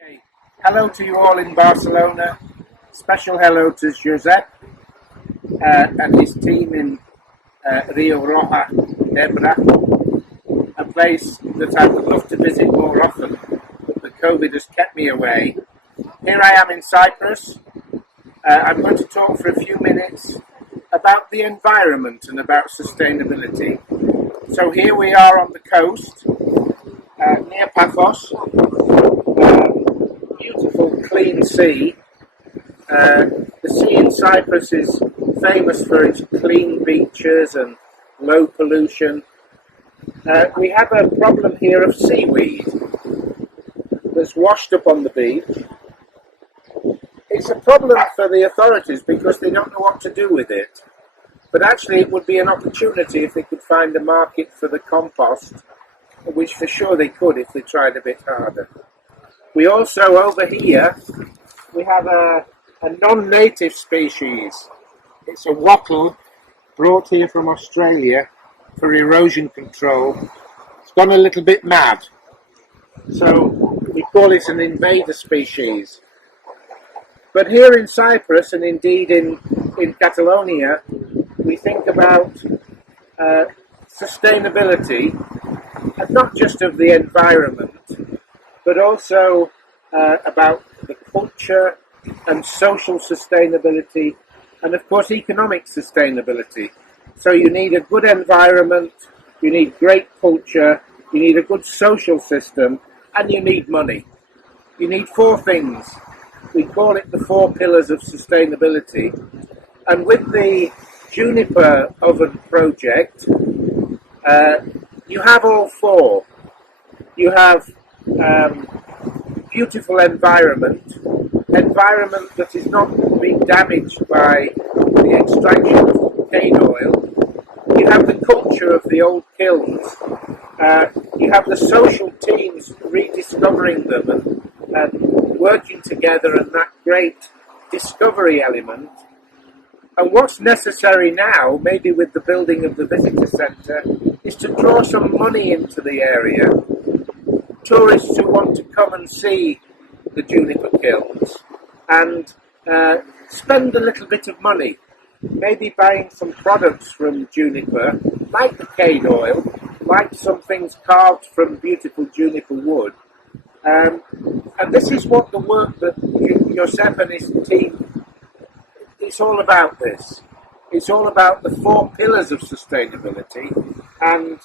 Okay. Hello to you all in Barcelona. Special hello to Josep and his team in Riba-roja, Ginebre, a place that I would love to visit more often, but the COVID has kept me away. Here I am in Cyprus. I'm going to talk for a few minutes about the environment and about sustainability. So here we are on the coast, near Paphos. Beautiful, clean sea. The sea in Cyprus is famous for its clean beaches and low pollution. We have a problem here of seaweed that's washed up on the beach. It's a problem for the authorities because they don't know what to do with it. But actually it would be an opportunity if they could find a market for the compost, which for sure they could if they tried a bit harder. We also, over here, we have a non-native species. It's a wattle brought here from Australia for erosion control. It's gone a little bit mad. So we call it an invader species. But here in Cyprus, and indeed in Catalonia, we think about sustainability, and not just of the environment, but also about the culture and social sustainability, and of course economic sustainability. So you need a good environment, you need great culture, you need a good social system, and you need money. You need four things. We call it the four pillars of sustainability. And with the Juniper Oven project, you have all four. You have beautiful environment that is not being damaged by the extraction of cane oil. You have the culture of the old kilns. You have the social teams rediscovering them and working together, and that great discovery element. And what's necessary now, maybe with the building of the visitor centre, is to draw some money into the area. Tourists who want to come and see the juniper kilns and spend a little bit of money, maybe buying some products from juniper, like the cane oil, like some things carved from beautiful juniper wood. And this is what the work that Josep and his team, it's all about this. It's all about the four pillars of sustainability, and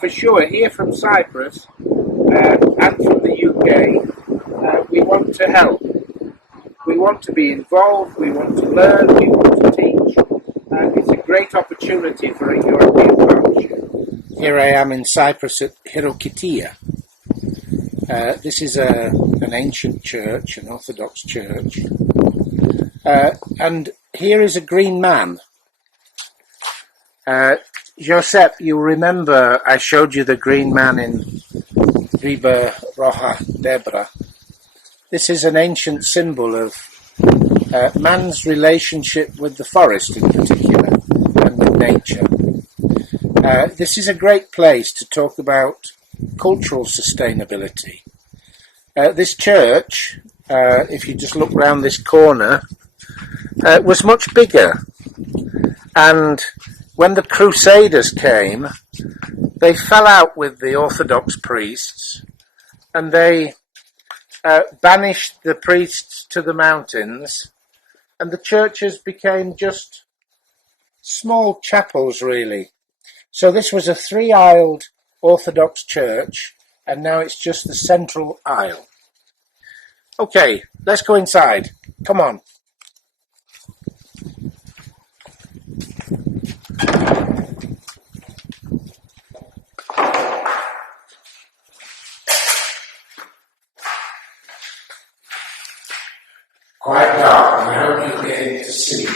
for sure here from Cyprus and from the UK, we want to help. We want to be involved, we want to learn, we want to teach, and it's a great opportunity for a European partnership. Here I am in Cyprus at Hirokitia. This is an ancient church, an Orthodox church, and here is a green man. Josep, you remember I showed you the green man in Riba-roja, Ginebre. This is an ancient symbol of man's relationship with the forest in particular, and with nature. This is a great place to talk about cultural sustainability. This church, if you just look round this corner, was much bigger. And when the Crusaders came, they fell out with the Orthodox priests, and they banished the priests to the mountains, and the churches became just small chapels, really. So this was a three-aisled Orthodox church, and now it's just the central aisle. Okay, let's go inside. Come on. Quite dark, and I hope you're getting to see.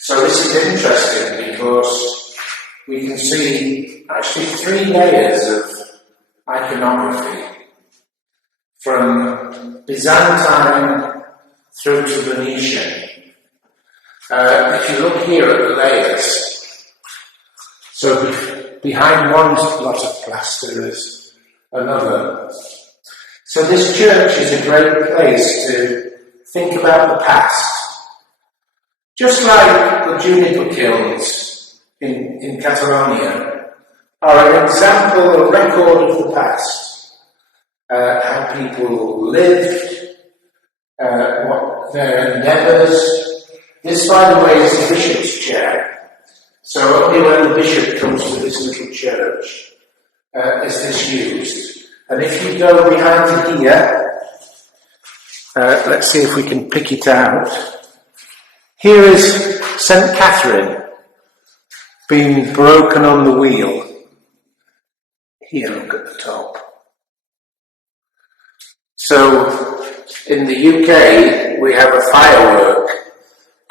So this is interesting because we can see actually three layers of iconography, from Byzantine through to Venetian. If you look here at the layers, so behind one lot of plaster is another. So this church is a great place to think about the past. Just like the juniper kilns in Catalonia are an example, a record of the past. How people lived, what their endeavours. This, by the way, is the bishop's chair. So only when the bishop comes to this little church is this used. And if you go behind here, let's see if we can pick it out. Here is St. Catherine being broken on the wheel. Here, look at the top. So, in the UK, we have a firework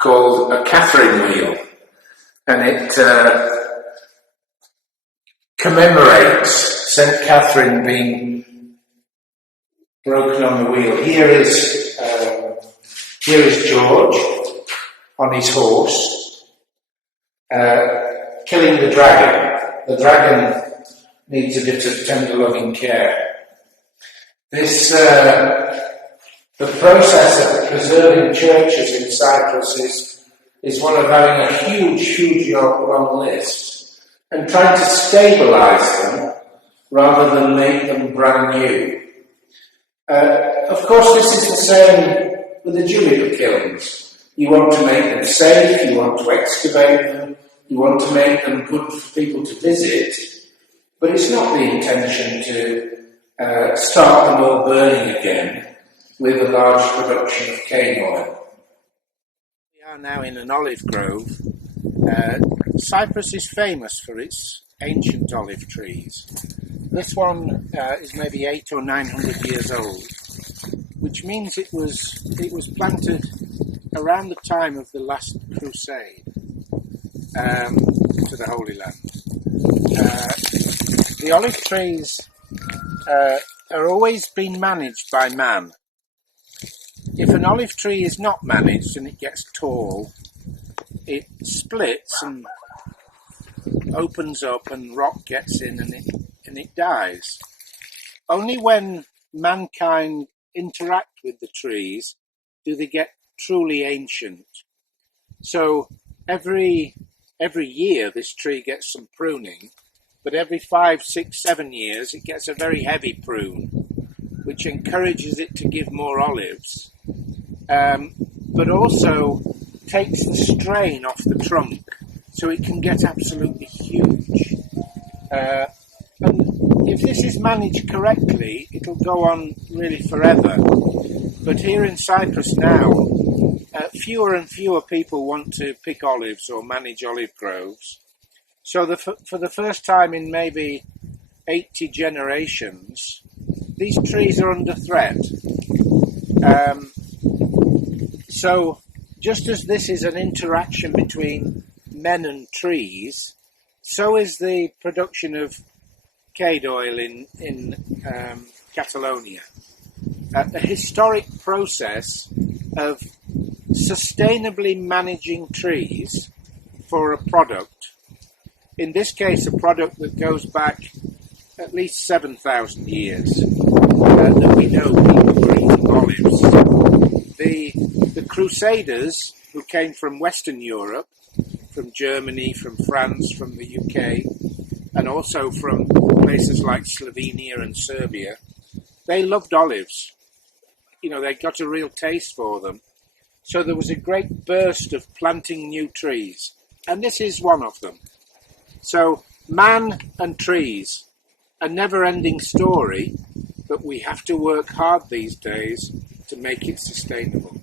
called a Catherine wheel, and it commemorates St. Catherine being broken on the wheel. Here is George on his horse, killing the dragon. The dragon needs a bit of tender loving care. This, the process of preserving churches in Cyprus is one of having a huge long list and trying to stabilise them rather than make them brand new. Of course, this is the same with the juniper kilns. You want to make them safe, you want to excavate them, you want to make them good for people to visit, but it's not the intention to start them all burning again with a large production of cane oil. We are now in an olive grove. Cyprus is famous for its ancient olive trees. This one is maybe 800 or 900 years old, which means it was planted around the time of the last crusade to the Holy Land. The olive trees are always being managed by man. If an olive tree is not managed and it gets tall, it splits and opens up and rock gets in and it dies. Only when mankind interact with the trees do they get truly ancient. So every year this tree gets some pruning, but every 5, 6, 7 years it gets a very heavy prune, which encourages it to give more olives, but also takes the strain off the trunk so it can get absolutely huge. And if this is managed correctly, it'll go on really forever. But here in Cyprus now, fewer and fewer people want to pick olives or manage olive groves. So for the first time in maybe 80 generations, these trees are under threat. So just as this is an interaction between men and trees, so is the production of cane oil in Catalonia. A historic process of sustainably managing trees for a product. In this case, a product that goes back at least 7,000 years that we know people were eating olives. The Crusaders, who came from Western Europe, from Germany, from France, from the UK, and also from places like Slovenia and Serbia, they loved olives. You know, they got a real taste for them. So there was a great burst of planting new trees, and this is one of them. So man and trees, a never-ending story, but we have to work hard these days to make it sustainable.